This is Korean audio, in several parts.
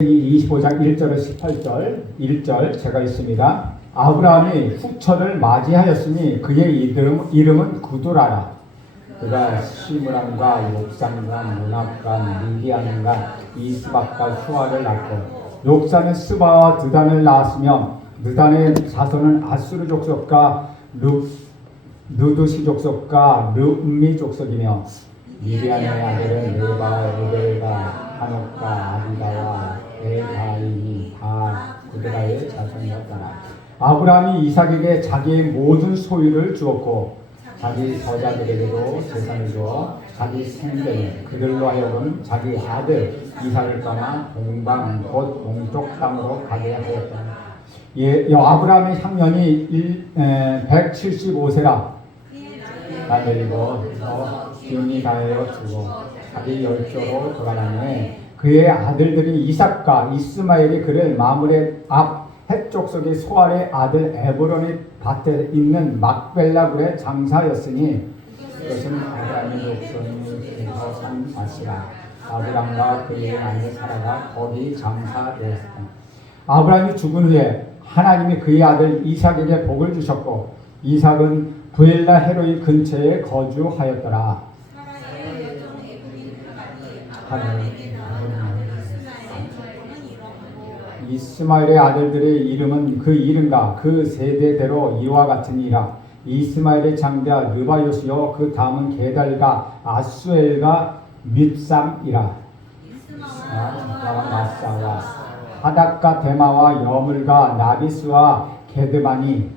25장 1절에서 18절 1절 제가 있습니다. 아브라함이 후처를 맞이하였으니 그의 이름은 구두라라. 그가 시므람과 욕산과 모압과 미디안과 이스박과 수아를 낳고 욕산은 스바와 드단을 낳았으며 느단의 자손은 아수르 족속과 누두시 족속과 르음미 족속이며 미디안의 아들은 네바, 에벨과 하녹과 아비다와 에가인이 다 구드라의 자손이었더라. 아브라함이 이삭에게 자기의 모든 소유를 주었고 자기 저자들에게도 재산을 주어 자기 생전에 그들로 하여금 자기 아들 이삭을 떠나 동방 곧 동쪽 땅으로 가게 하였다. 아브라함의 향년이 175세라. 아들이고 기운이 다하여 주고 자기 열조로 돌아가니 그의 아들들이 이삭과 이스마엘이 그를 마므레 앞 헷족속의 소알의 아들 에브론의 밭에 있는 막벨라굴의 장사였으니 그것은 아브라함의 목손에서 산 밭이라. 아브라함과 그의 아내 사라가 거기 장사되었다. 아브라함이 죽은 후에 하나님이 그의 아들 이삭에게 복을 주셨고 이삭은 부엘라 헤로이 근처에 거주하였더라. 이스마엘의 아들들의 이름은 그 이름과 그 세대대로 이와 같으니라. 이스마엘의 장자 느바요스요 그 다음은 게달과 아수엘과 밉삼이라. 마사와 하닥과 데마와 여물과 나비스와 게드만이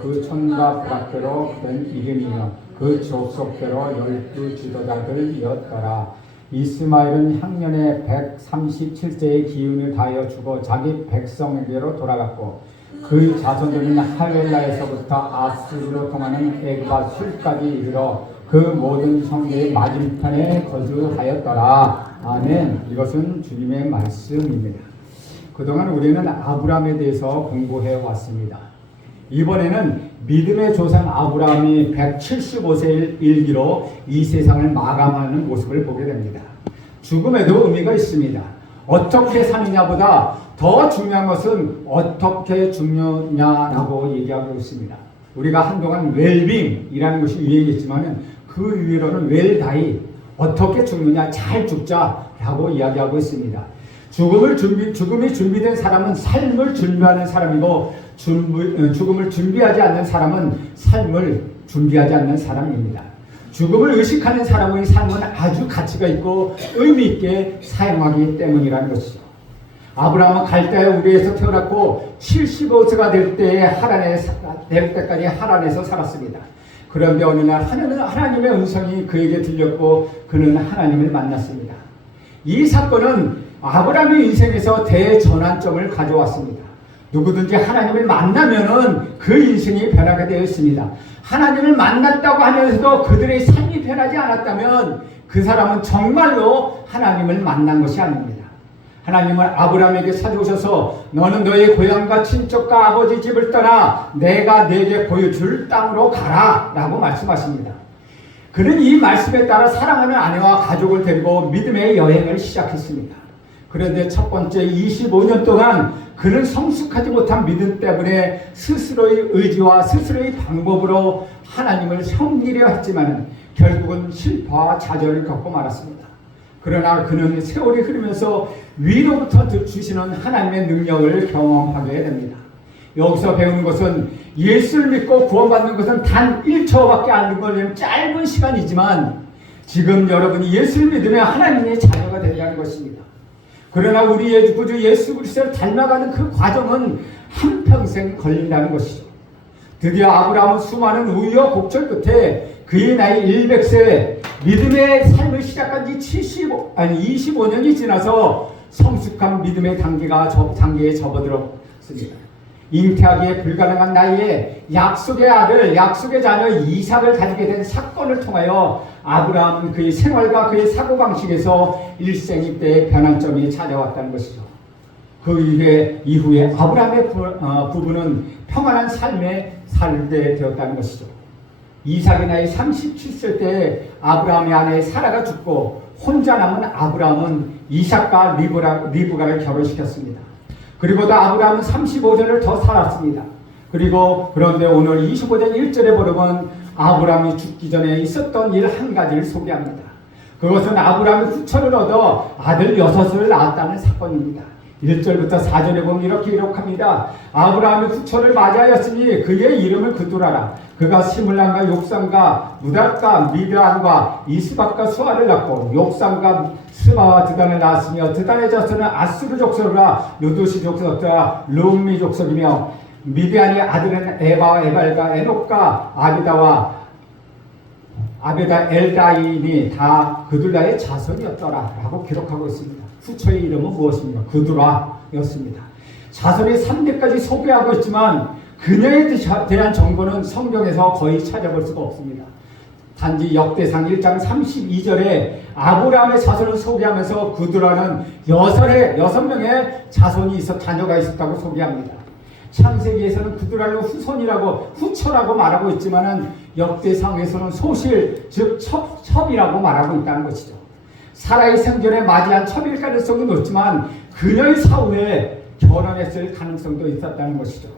그 촌과 부락대로 된 이름이며 그 족속대로 12 지도자들이었더라. 이스마엘은 향년에 137세의 기운을 다하여 죽어 자기 백성에게로 돌아갔고 그 자손들은 하웰라에서부터 아스루로 통하는 에그바 술까지 이르러 그 모든 성계의 맞은편에 거주하였더라. 아멘. 이것은 주님의 말씀입니다. 그동안 우리는 아브라함에 대해서 공부해 왔습니다. 이번에는 믿음의 조상 아브라함이 175세의 일기로 이 세상을 마감하는 모습을 보게 됩니다. 죽음에도 의미가 있습니다. 어떻게 사느냐보다 더 중요한 것은 어떻게 죽느냐라고 얘기하고 있습니다. 우리가 한동안 웰빙이라는 것이 유행했지만 그 위로는 웰다이, 어떻게 죽느냐, 잘 죽자라고 이야기하고 있습니다. 죽음이 준비된 사람은 삶을 준비하는 사람이고 죽음을 준비하지 않는 사람은 삶을 준비하지 않는 사람입니다. 죽음을 의식하는 사람의 삶은 아주 가치가 있고 의미 있게 사용하기 때문이라는 것이죠. 아브라함은 갈대아 우르에서 태어났고 75세가 될 때까지 하란에서 살았습니다. 그런데 어느 날 하나님의 음성이 그에게 들렸고 그는 하나님을 만났습니다. 이 사건은 아브라함의 인생에서 대전환점을 가져왔습니다. 누구든지 하나님을 만나면은 그 인생이 변하게 되어 있습니다. 하나님을 만났다고 하면서도 그들의 삶이 변하지 않았다면 그 사람은 정말로 하나님을 만난 것이 아닙니다. 하나님은 아브라함에게 찾아오셔서 너는 너의 고향과 친척과 아버지 집을 떠나 내가 네게 보여줄 땅으로 가라 라고 말씀하십니다. 그는 이 말씀에 따라 사랑하는 아내와 가족을 데리고 믿음의 여행을 시작했습니다. 그런데 첫 번째 25년 동안 그는 성숙하지 못한 믿음 때문에 스스로의 의지와 스스로의 방법으로 하나님을 섬기려 했지만 결국은 실패와 좌절을 겪고 말았습니다. 그러나 그는 세월이 흐르면서 위로부터 주시는 하나님의 능력을 경험하게 됩니다. 여기서 배우는 것은 예수를 믿고 구원받는 것은 단 1초밖에 안 걸리는 짧은 시간이지만 지금 여러분이 예수를 믿으면 하나님의 자녀가 되리라는 것입니다. 그러나 우리의 구주 예수 그리스도를 닮아가는 그 과정은 한평생 걸린다는 것이죠. 드디어 아브라함은 수많은 우여곡절 끝에 그의 나이 100세 믿음의 삶을 시작한 지 25년이 지나서 성숙한 믿음의 단계에 접어들었습니다. 잉태하기에 불가능한 나이에 약속의 아들, 약속의 자녀 이삭을 가지게 된 사건을 통하여 아브라함은 그의 생활과 그의 사고방식에서 일생일 때의 변환점이 찾아왔다는 것이죠. 그 이후에 아브라함의 부부는 평안한 삶에 살게 되었다는 것이죠. 이삭의 나이 37세 때 아브라함의 아내 사라가 죽고 혼자 남은 아브라함은 이삭과 리브가를 결혼시켰습니다. 그리고도 아브라함은 35년을 더 살았습니다. 그런데 오늘 25장 1절에 보면 아브라함이 죽기 전에 있었던 일 한 가지를 소개합니다. 그것은 아브라함이 후처를 얻어 아들 6을 낳았다는 사건입니다. 1절부터 4절에 보면 이렇게 기록합니다. 아브라함이 후처를 맞이하였으니 그의 이름을 그두라라. 그가 시물람과 욕삼과 무닷과 미드안과 이스박과 수아를 낳고 욕삼과 스바와 드단을 낳았으며 드단의 자손은 아수르 족속과 누두시 족속과 룸미 족속이며 미디안의 아들은 에바와 에발과 에녹과 아베다 엘다인이 다 그둘라의 자손이었더라 라고 기록하고 있습니다. 후처의 이름은 무엇입니까? 그두라였습니다. 자손이 3대까지 소개하고 있지만 그녀에 대한 정보는 성경에서 거의 찾아볼 수가 없습니다. 단지 역대상 1장 32절에 아브라함의 자손을 소개하면서 그두라는 6명의 자녀가 있었다고 소개합니다. 창세기에서는 그두라를 후처라고 말하고 있지만은 역대상에서는 소실, 즉 첩이라고 말하고 있다는 것이죠. 사라의 생전에 맞이한 첩일 가능성은 높지만 그녀의 사후에 결혼했을 가능성도 있었다는 것이죠.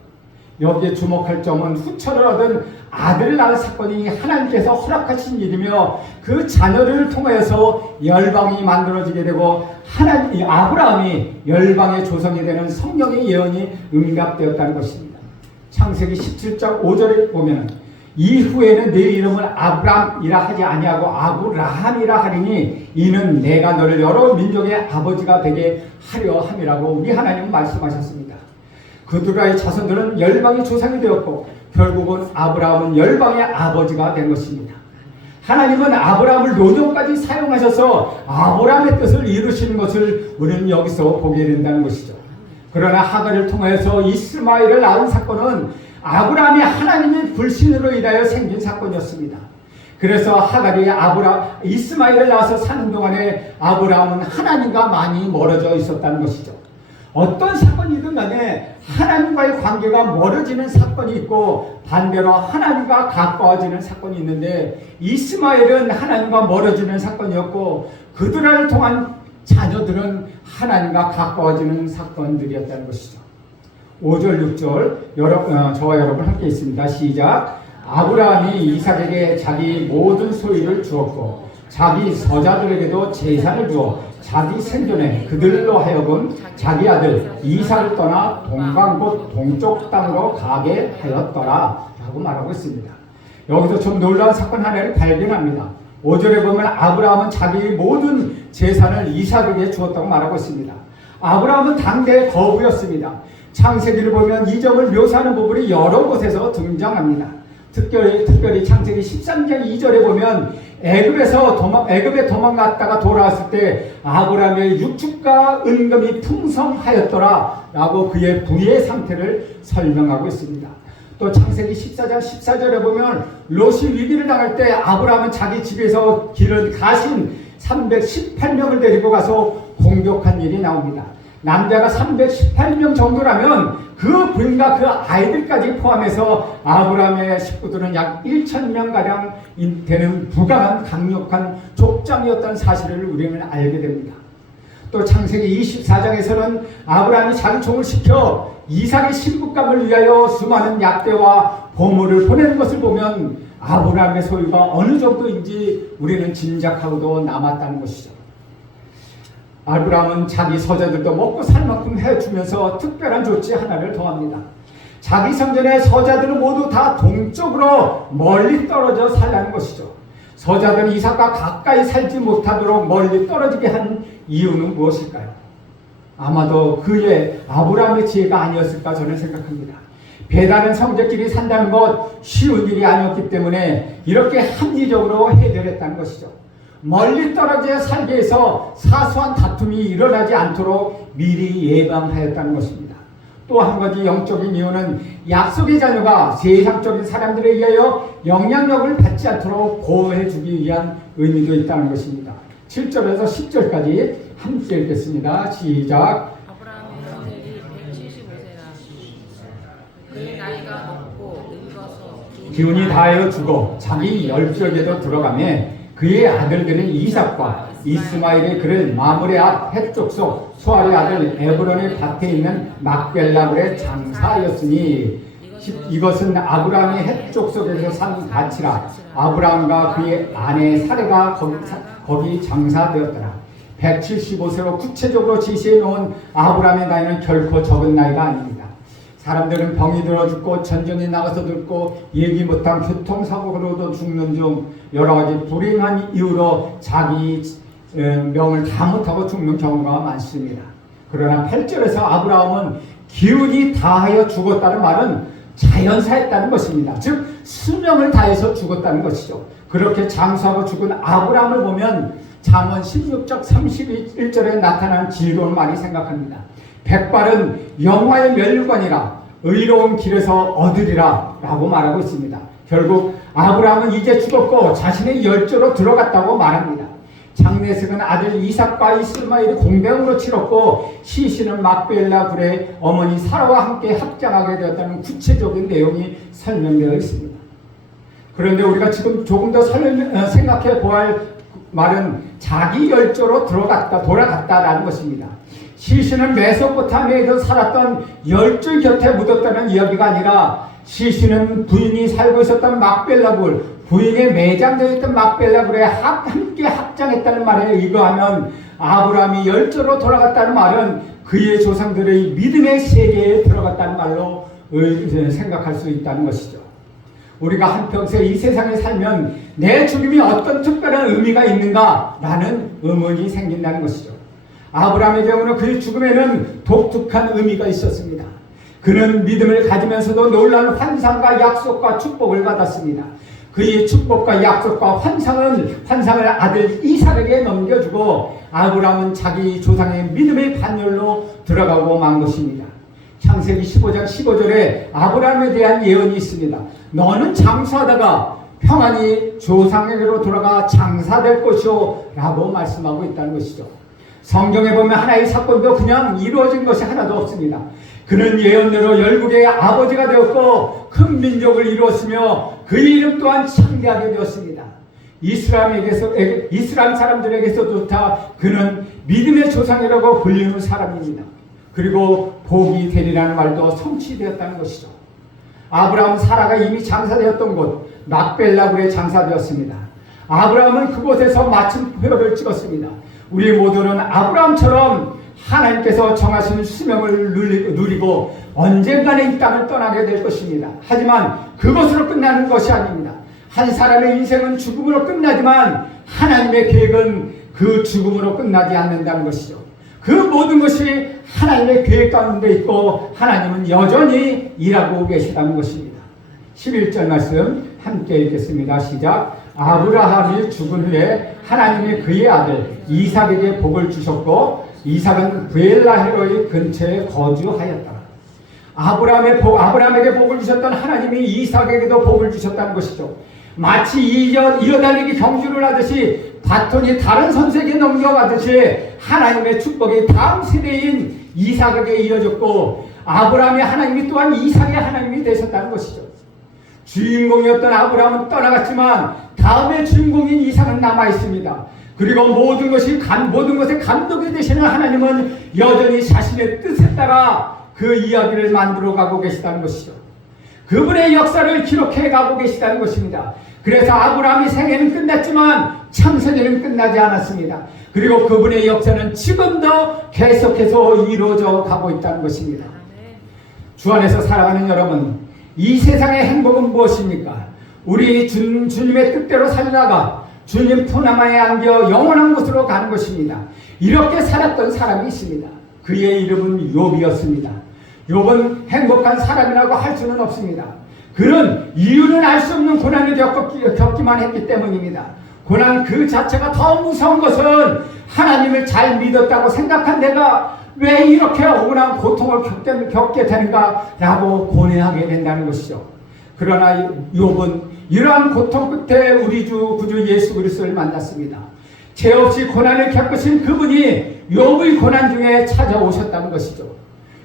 여기에 주목할 점은 후처를 얻은 아들을 낳은 사건이 하나님께서 허락하신 일이며 그 자녀를 통하여서 열방이 만들어지게 되고 아브라함이 열방의 조상이 되는 성령의 예언이 응답되었다는 것입니다. 창세기 17장 5절에 보면 이후에는 내 이름을 아브람이라 하지 아니하고 아브라함이라 하리니 이는 내가 너를 여러 민족의 아버지가 되게 하려 함이라고 우리 하나님은 말씀하셨습니다. 그두라의 자손들은 열방의 조상이 되었고 결국은 아브라함은 열방의 아버지가 된 것입니다. 하나님은 아브라함을 노년까지 사용하셔서 아브라함의 뜻을 이루시는 것을 우리는 여기서 보게 된다는 것이죠. 그러나 하갈을 통해서 이스마엘을 낳은 사건은 아브라함이 하나님의 불신으로 인하여 생긴 사건이었습니다. 그래서 하갈이 이스마엘을 낳아서 사는 동안에 아브라함은 하나님과 많이 멀어져 있었다는 것이죠. 어떤 사건이든 간에 하나님과의 관계가 멀어지는 사건이 있고 반대로 하나님과 가까워지는 사건이 있는데 이스마엘은 하나님과 멀어지는 사건이었고 그들을 통한 자녀들은 하나님과 가까워지는 사건들이었다는 것이죠. 5절 6절 저와 여러분 함께 있습니다. 시작. 아브라함이 이삭에게 자기 모든 소유를 주었고 자기 서자들에게도 재산을 주어 자기 생전에 그들로 하여금 자기 아들 이삭을 떠나 동방곳 동쪽 땅으로 가게 하였더라 라고 말하고 있습니다. 여기서 좀 놀라운 사건 하나를 발견합니다. 5절에 보면 아브라함은 자기 모든 재산을 이삭에게 주었다고 말하고 있습니다. 아브라함은 당대의 거부였습니다. 창세기를 보면 이 점을 묘사하는 부분이 여러 곳에서 등장합니다. 특별히 창세기 13장 2절에 보면 애굽에 도망갔다가 돌아왔을 때 아브라함의 육축과 은금이 풍성하였더라 라고 그의 부의 상태를 설명하고 있습니다. 또 창세기 14장 14절에 보면 롯이 위기를 당할 때 아브라함은 자기 집에서 기른 가신 318명을 데리고 가서 공격한 일이 나옵니다. 남자가 318명 정도라면 그 부인과 그 아이들까지 포함해서 아브라함의 식구들은 약 1,000명가량 되는 부강한 강력한 족장이었다는 사실을 우리는 알게 됩니다. 또 창세기 24장에서는 아브라함이 자기 종을 시켜 이삭의 신부감을 위하여 수많은 약대와 보물을 보내는 것을 보면 아브라함의 소유가 어느 정도인지 우리는 짐작하고도 남았다는 것이죠. 아브라함은 자기 서자들도 먹고 살 만큼 해주면서 특별한 조치 하나를 더합니다. 자기 성전의 서자들은 모두 다 동쪽으로 멀리 떨어져 살라는 것이죠. 서자들은 이삭과 가까이 살지 못하도록 멀리 떨어지게 한 이유는 무엇일까요? 아마도 그의 아브라함의 지혜가 아니었을까 저는 생각합니다. 배다른 성적끼리 산다는 것 쉬운 일이 아니었기 때문에 이렇게 합리적으로 해결했다는 것이죠. 멀리 떨어져 살게 해서 사소한 다툼이 일어나지 않도록 미리 예방하였다는 것입니다. 또 한 가지 영적인 이유는 약속의 자녀가 세상적인 사람들에 의하여 영향력을 받지 않도록 보호해주기 위한 의미도 있다는 것입니다. 7절에서 10절까지 함께 읽겠습니다. 시작. 아브라함의 나이가 175세라. 그의 나이가 높고 늙어서 기운이 다하여 죽어 자기 열조에게도 들어가매 그의 아들들은 이삭과 이스마엘이 그를 마므레 앞 헷족속 수알의 아들 에브론의 밭에 있는 막벨라굴의 장사였으니 이것은 아브라함이 헷족속에서 산 밭이라. 아브라함과 그의 아내 사레가 거기 장사되었더라. 175세로 구체적으로 지시해 놓은 아브라함의 나이는 결코 적은 나이가 아닙니다. 사람들은 병이 들어 죽고 전쟁에 나가서 죽고 예기 못한 교통사고로도 죽는 중 여러 가지 불행한 이유로 자기 명을 다 못하고 죽는 경우가 많습니다. 그러나 8절에서 아브라함은 기운이 다하여 죽었다는 말은 자연사했다는 것입니다. 즉 수명을 다해서 죽었다는 것이죠. 그렇게 장수하고 죽은 아브라함을 보면 잠언 16장 31절에 나타난 지혜로운 말이 생각합니다. 백발은 영화의 멸관이라 의로운 길에서 얻으리라 라고 말하고 있습니다. 결국 아브라함은 이제 죽었고 자신의 열조로 들어갔다고 말합니다. 장례식은 아들 이삭과 이스마엘이 공병으로 치렀고 시신은 막벨라 굴의 어머니 사라와 함께 합장하게 되었다는 구체적인 내용이 설명되어 있습니다. 그런데 우리가 지금 조금 더 생각해 보아야 말은 자기 열조로 돌아갔다라는 것입니다. 시신은 메소포타미아에서 살았던 열조 곁에 묻었다는 이야기가 아니라 시신은 부인이 살고 있었던 막벨라굴, 부인의 매장되어 있던 막벨라굴에 함께 합장했다는 말에 의거하면 아브라함이 열조로 돌아갔다는 말은 그의 조상들의 믿음의 세계에 들어갔다는 말로 생각할 수 있다는 것이죠. 우리가 한평생 이 세상에 살면 내 죽음이 어떤 특별한 의미가 있는가라는 의문이 생긴다는 것이죠. 아브라함의 경우는 그의 죽음에는 독특한 의미가 있었습니다. 그는 믿음을 가지면서도 놀라운 환상과 약속과 축복을 받았습니다. 그의 축복과 약속과 환상을 아들 이삭에게 넘겨주고 아브라함은 자기 조상의 믿음의 반열로 들어가고 만 것입니다. 창세기 15장 15절에 아브라함에 대한 예언이 있습니다. 너는 장수하다가 평안히 조상에게로 돌아가 장사될 것이오 라고 말씀하고 있다는 것이죠. 성경에 보면 하나의 사건도 그냥 이루어진 것이 하나도 없습니다. 그는 예언대로 열국의 아버지가 되었고 큰 민족을 이루었으며 그의 이름 또한 창대하게 되었습니다. 이스라엘 사람들에게서도 다 그는 믿음의 조상이라고 불리는 사람입니다. 그리고 복이 되리라는 말도 성취되었다는 것이죠. 아브라함 사라가 이미 장사되었던 곳 막벨라굴에 장사되었습니다. 아브라함은 그곳에서 마침표를 찍었습니다. 우리 모두는 아브라함처럼 하나님께서 정하신 수명을 누리고 언젠가는 이 땅을 떠나게 될 것입니다. 하지만 그것으로 끝나는 것이 아닙니다. 한 사람의 인생은 죽음으로 끝나지만 하나님의 계획은 그 죽음으로 끝나지 않는다는 것이죠. 그 모든 것이 하나님의 계획 가운데 있고 하나님은 여전히 일하고 계시다는 것입니다. 11절 말씀 함께 읽겠습니다. 시작. 아브라함이 죽은 후에 하나님이 그의 아들 이삭에게 복을 주셨고 이삭은 브엘라헤로의 근처에 거주하였다. 아브라함에게 복을 주셨던 하나님이 이삭에게도 복을 주셨다는 것이죠. 마치 이어달리기 경주를 하듯이 바톤이 다른 선수에게 넘겨가듯이 하나님의 축복이 다음 세대인 이삭에게 이어졌고 아브라함의 하나님이 또한 이삭의 하나님이 되셨다는 것이죠. 주인공이었던 아브라함은 떠나갔지만 다음의 주인공인 이삭은 남아있습니다. 그리고 모든 것에 감독이 되시는 하나님은 여전히 자신의 뜻에 따라 그 이야기를 만들어가고 계시다는 것이죠. 그분의 역사를 기록해가고 계시다는 것입니다. 그래서 아브라함의 생애는 끝났지만 창세기는 끝나지 않았습니다. 그리고 그분의 역사는 지금도 계속해서 이루어져 가고 있다는 것입니다. 주 안에서 살아가는 여러분, 이 세상의 행복은 무엇입니까? 우리 주님의 뜻대로 살다가 주님 푸나마에 안겨 영원한 곳으로 가는 것입니다. 이렇게 살았던 사람이 있습니다. 그의 이름은 욥이었습니다. 욥은 행복한 사람이라고 할 수는 없습니다. 그는 이유는 알 수 없는 고난을 겪기만 했기 때문입니다. 고난 그 자체가 더 무서운 것은 하나님을 잘 믿었다고 생각한 내가 왜 이렇게 억울한 고통을 겪게 되는가라고 고뇌하게 된다는 것이죠. 그러나 욥은 이러한 고통 끝에 우리 주 구주 예수 그리스도를 만났습니다. 죄 없이 고난을 겪으신 그분이 욥의 고난 중에 찾아오셨다는 것이죠.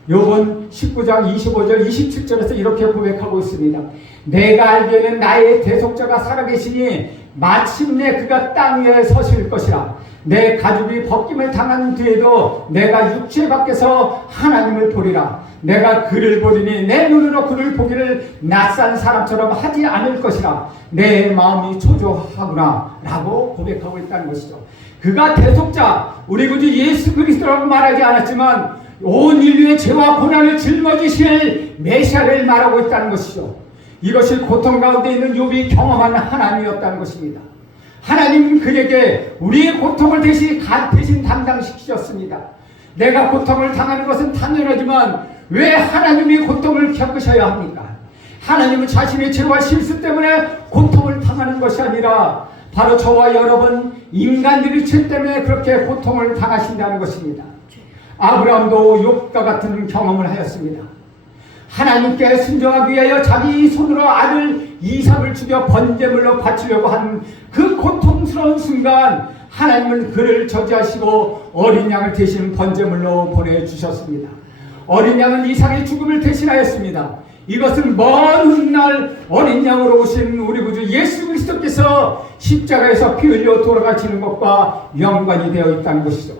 욥은 19장 25절 27절에서 이렇게 고백하고 있습니다. 내가 알기에는 나의 대속자가 살아계시니 마침내 그가 땅 위에 서실 것이라. 내 가죽이 벗김을 당한 뒤에도 내가 육체 밖에서 하나님을 보리라. 내가 그를 보리니 내 눈으로 그를 보기를 낯선 사람처럼 하지 않을 것이라. 내 마음이 초조하구나 라고 고백하고 있다는 것이죠. 그가 대속자, 우리 구주 예수 그리스도라고 말하지 않았지만 온 인류의 죄와 고난을 짊어지실 메시아를 말하고 있다는 것이죠. 이것이 고통 가운데 있는 욥이 경험한 하나님이었다는 것입니다. 하나님은 그에게 우리의 고통을 대신 담당시키셨습니다. 내가 고통을 당하는 것은 당연하지만 왜 하나님이 고통을 겪으셔야 합니까? 하나님은 자신의 죄와 실수 때문에 고통을 당하는 것이 아니라 바로 저와 여러분 인간들의 죄 때문에 그렇게 고통을 당하신다는 것입니다. 아브라함도 욥과 같은 경험을 하였습니다. 하나님께 순종하기 위하여 자기 손으로 아들 이삭을 죽여 번제물로 바치려고 하는 그 고통스러운 순간 하나님은 그를 저지하시고 어린 양을 대신 번제물로 보내주셨습니다. 어린 양은 이삭의 죽음을 대신하였습니다. 이것은 먼 훗날 어린 양으로 오신 우리 구주 예수 그리스도께서 십자가에서 피 흘려 돌아가시는 것과 연관이 되어 있다는 것이죠.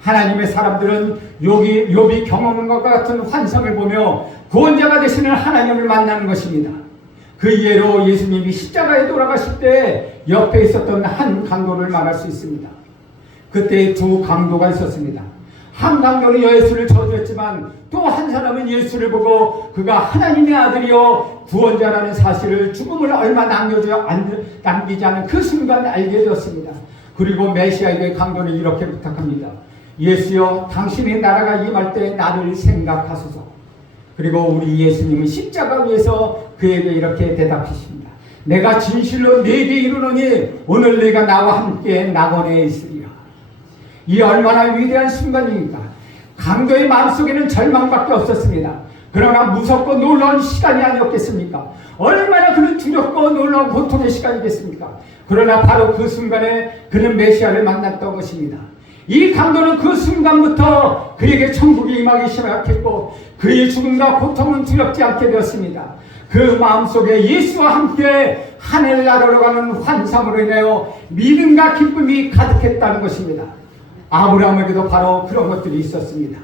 하나님의 사람들은 욥이 경험한 것과 같은 환상을 보며 구원자가 되시는 하나님을 만나는 것입니다. 그 예로 예수님이 십자가에 돌아가실 때 옆에 있었던 한 강도를 말할 수 있습니다. 그때 두 강도가 있었습니다. 한 강도는 예수를 저주했지만 또 한 사람은 예수를 보고 그가 하나님의 아들이요 구원자라는 사실을 죽음을 얼마 남기지 않은 그 순간 알게 되었습니다. 그리고 메시아에게 강도는 이렇게 부탁합니다. 예수여, 당신의 나라가 임할 때 나를 생각하소서. 그리고 우리 예수님은 십자가 위에서 그에게 이렇게 대답하십니다. 내가 진실로 네게 이르노니 오늘 네가 나와 함께 낙원에 있으리라. 이 얼마나 위대한 순간입니까? 강도의 마음속에는 절망밖에 없었습니다. 그러나 무섭고 놀라운 시간이 아니었겠습니까? 얼마나 그는 두렵고 놀라운 고통의 시간이겠습니까? 그러나 바로 그 순간에 그는 메시아를 만났던 것입니다. 이 강도는 그 순간부터 그에게 천국이 임하기 시작했고 그의 죽음과 고통은 두렵지 않게 되었습니다. 그 마음속에 예수와 함께 하늘나라로 가는 환상으로 인하여 믿음과 기쁨이 가득했다는 것입니다. 아브라함에게도 바로 그런 것들이 있었습니다.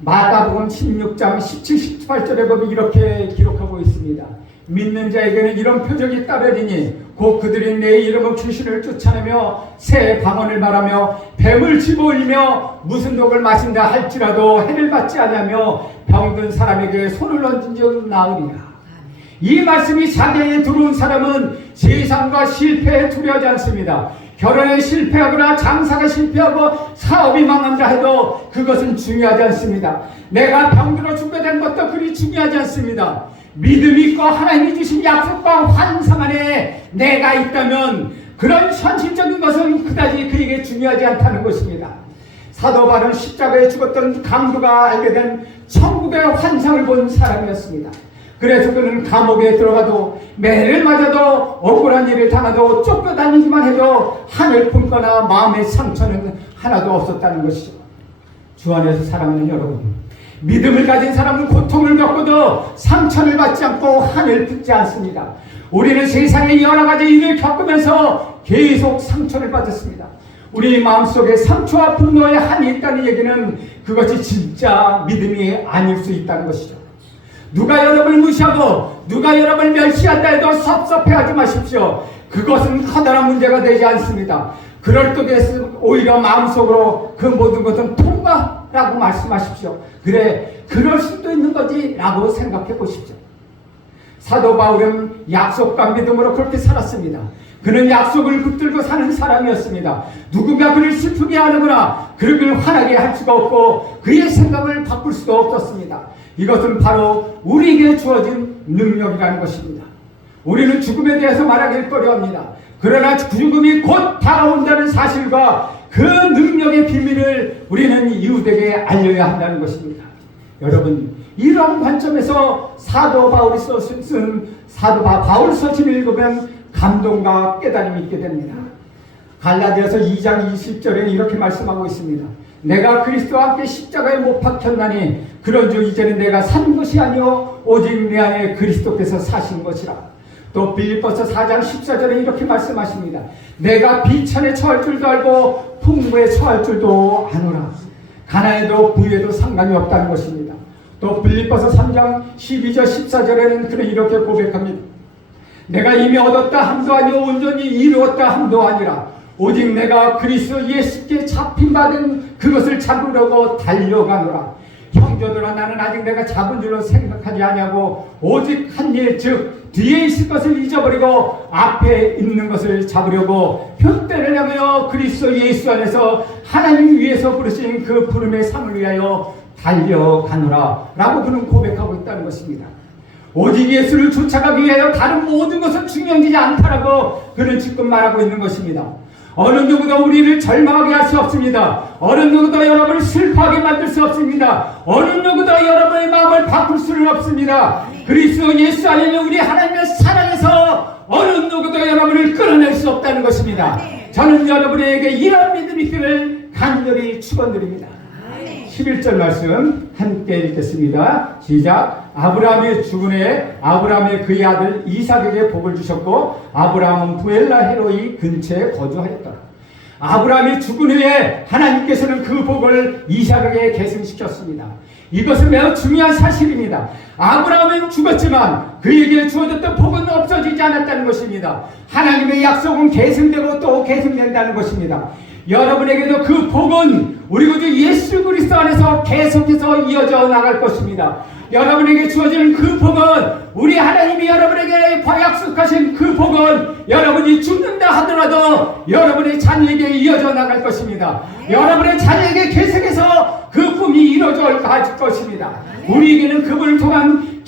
마가복음 16장 17, 18절에 보면 이렇게 기록하고 있습니다. 믿는 자에게는 이런 표적이 따르리니 곧 그들이 내 이름은 귀신을 쫓아내며 새 방언을 말하며 뱀을 집어올리며 무슨 독을 마신다 할지라도 해를 받지 아니하며 병든 사람에게 손을 얹은 적 나으리라. 이 말씀이 자기에 들어온 사람은 세상과 실패에 두려워하지 않습니다. 결혼에 실패하거나 장사가 실패하고 사업이 망한다 해도 그것은 중요하지 않습니다. 내가 병들어 죽게 된 것도 그리 중요하지 않습니다. 믿음 있고 하나님이 주신 약속과 환상 안에 내가 있다면 그런 현실적인 것은 그다지 그에게 중요하지 않다는 것입니다. 사도 바울은 십자가에 죽었던 강도가 알게 된 천국의 환상을 본 사람이었습니다. 그래서 그는 감옥에 들어가도 매를 맞아도 억울한 일을 당하도 쫓겨다니기만 해도 하늘 품거나 마음의 상처는 하나도 없었다는 것이죠. 주 안에서 사랑하는 여러분, 믿음을 가진 사람은 고통을 겪어도 상처를 받지 않고 하늘 품지 않습니다. 우리는 세상의 여러 가지 일을 겪으면서 계속 상처를 받았습니다. 우리 마음속에 상처와 분노의 한이 있다는 얘기는 그것이 진짜 믿음이 아닐 수 있다는 것이죠. 누가 여러분을 무시하고 누가 여러분을 멸시한다 해도 섭섭해하지 마십시오. 그것은 커다란 문제가 되지 않습니다. 그럴 때에서 오히려 마음속으로 그 모든 것은 통과라고 말씀하십시오. 그래, 그럴 수도 있는 거지 라고 생각해 보십시오. 사도 바울은 약속과 믿음으로 그렇게 살았습니다. 그는 약속을 붙들고 사는 사람이었습니다. 누군가 그를 슬프게 하는구나, 그를 화나게 할 수가 없고 그의 생각을 바꿀 수도 없었습니다. 이것은 바로 우리에게 주어진 능력이라는 것입니다. 우리는 죽음에 대해서 말하길 꺼려합니다. 그러나 죽음이 곧 다가온다는 사실과 그 능력의 비밀을 우리는 이웃에게 알려야 한다는 것입니다. 여러분, 이런 관점에서 사도 바울이 쓴 바울 서신을 읽으면 감동과 깨달음이 있게 됩니다. 갈라디아서 2장 20절에 이렇게 말씀하고 있습니다. 내가 그리스도와 함께 십자가에 못 박혔나니 그런즉 이제는 내가 산 것이 아니요 오직 내 안에 그리스도께서 사신 것이라. 또 빌립보서 4장 14절에 이렇게 말씀하십니다. 내가 비천에 처할 줄도 알고 풍부에 처할 줄도 아노라. 가난해도 부유해도 상관이 없다는 것입니다. 또 빌립보서 3장 12절 14절에는 그는 이렇게 고백합니다. 내가 이미 얻었다 함도 아니요 온전히 이루었다 함도 아니라 오직 내가 그리스도 예수께 잡힌받은 그것을 잡으려고 달려가노라. 형제들아 나는 아직 내가 잡은 줄로 생각하지 아니하고 오직 한 일 즉 뒤에 있을 것을 잊어버리고 앞에 있는 것을 잡으려고 표대를 향하여 그리스도 예수 안에서 하나님 위에서 부르신 그 부름의 상을 위하여 달려가노라 라고 그는 고백하고 있다는 것입니다. 오직 예수를 쫓아가기 위하여 다른 모든 것은 중요하지 않다라고 그는 지금 말하고 있는 것입니다. 어느 누구도 우리를 절망하게 할 수 없습니다. 어느 누구도 여러분을 슬퍼하게 만들 수 없습니다. 어느 누구도 여러분의 마음을 바꿀 수는 없습니다. 그리스도 예수 안에는 우리 하나님의 사랑에서 어느 누구도 여러분을 끌어낼 수 없다는 것입니다. 저는 여러분에게 이런 믿음이 있기를 간절히 축원드립니다. 11절 말씀 함께 읽겠습니다. 시작. 아브라함이 죽은 후에 아브라함의 그의 아들 이삭에게 복을 주셨고 아브라함은 부엘라 헤로이 근처에 거주하였더라. 아브라함이 죽은 후에 하나님께서는 그 복을 이삭에게 계승시켰습니다. 이것은 매우 중요한 사실입니다. 아브라함은 죽었지만 그에게 주어졌던 복은 없어지지 않았다는 것입니다. 하나님의 약속은 계승되고 또 계승된다는 것입니다. 여러분에게도 그 복은 우리 구주 예수 그리스도 안에서 계속해서 이어져 나갈 것입니다. 여러분에게 주어지는 그 복은 우리 하나님이 여러분에게 약속하신 그 복은 여러분이 죽는다 하더라도 여러분의 자녀에게 이어져 나갈 것입니다. 여러분의 자녀에게 계속해서 그 꿈이 이루어져 갈 것입니다. 우리에게는 그분을 통한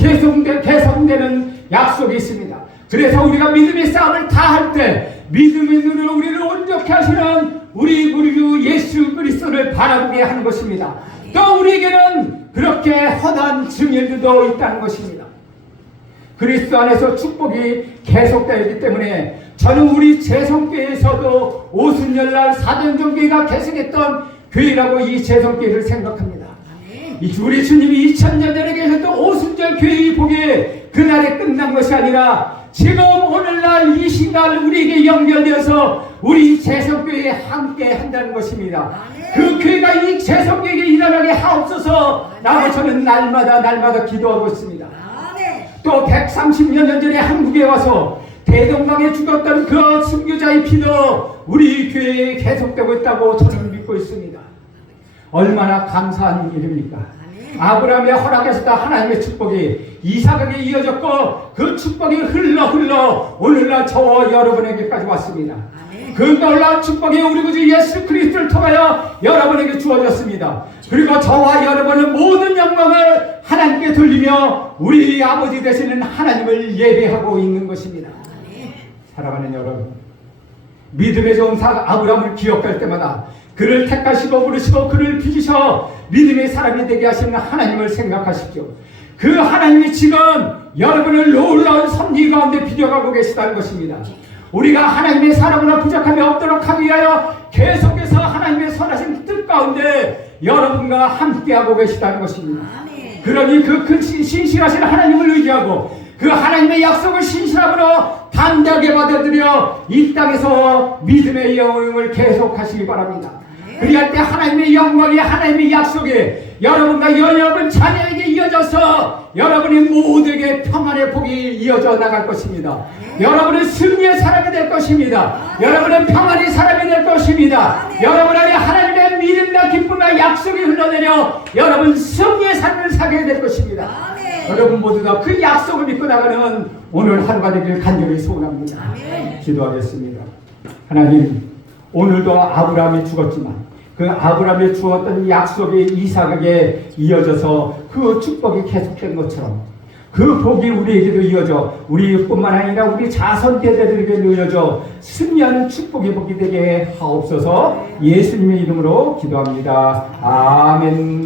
계속되는 약속이 있습니다. 그래서 우리가 믿음의 싸움을 다 할 때 믿음의 눈으로 우리를 온전케 하시는 우리 주 예수 그리스도를 바라보게 하는 것입니다. 또 우리에게는 그렇게 허다한 증인들도 있다는 것입니다. 그리스도 안에서 축복이 계속되어 있기 때문에 저는 우리 재성교회에서도 오순절날 사전정교회가 계속했던 교회라고 이 재성교회를 생각합니다. 우리 주님이 2000년 전에 계셨던 오순절 교회의 복이 그날에 끝난 것이 아니라 지금 오늘날 이 시간 우리에게 연결되어서 우리 재성교회에 함께 한다는 것입니다. 그 교회가 이 재성교회에 일어나게 하옵소서 라고 저는 날마다 기도하고 있습니다. 또 130년 전에 한국에 와서 대동강에 죽었던 그 순교자의 피도 우리 교회에 계속되고 있다고 저는 믿고 있습니다. 얼마나 감사한 일입니까? 아브라함의 허락에서 하나님의 축복이 이삭에게 이어졌고 그 축복이 흘러 오늘날 저와 여러분에게까지 왔습니다. 그 놀라운 축복이 우리 구주 예수 그리스도를 통하여 여러분에게 주어졌습니다. 그리고 저와 여러분은 모든 영광을 하나님께 돌리며 우리 아버지 되시는 하나님을 예배하고 있는 것입니다. 사랑하는 여러분, 믿음의 종사 아브라함을 기억할 때마다 그를 택하시고 부르시고 그를 빚으셔 믿음의 사람이 되게 하시는 하나님을 생각하십시오. 그 하나님이 지금 여러분을 놀라운 섭리 가운데 빚어가고 계시다는 것입니다. 우리가 하나님의 사랑으로 부족함이 없도록 하기 위하여 계속해서 하나님의 선하신 뜻 가운데 여러분과 함께하고 계시다는 것입니다. 그러니 그 큰 신실하신 하나님을 의지하고 그 하나님의 약속을 신실함으로 담대하게 받아들여 이 땅에서 믿음의 영웅을 계속하시기 바랍니다. 그리할 때 하나님의 영광이 하나님의 약속이 여러분과 여러분 자녀에게 이어져서 여러분의 모두에게 평안의 복이 이어져 나갈 것입니다. 여러분은 승리의 사람이 될 것입니다. 여러분은 평안의 사람이 될 것입니다. 여러분 안에 하나님의 믿음과 기쁨과 약속이 흘러내려 여러분 승리의 삶을 살게 될 것입니다. 여러분 모두 다 그 약속을 믿고 나가는 오늘 하루가 되길 간절히 소원합니다. 기도하겠습니다. 하나님, 오늘도 아브라함이 죽었지만 그 아브라함이 주었던 약속이 이삭에게 이어져서 그 축복이 계속된 것처럼 그 복이 우리에게도 이어져 우리뿐만 아니라 우리 자손 대대들에게도 이어져 승리하는 축복의 복이 되게 하옵소서. 예수님의 이름으로 기도합니다. 아멘.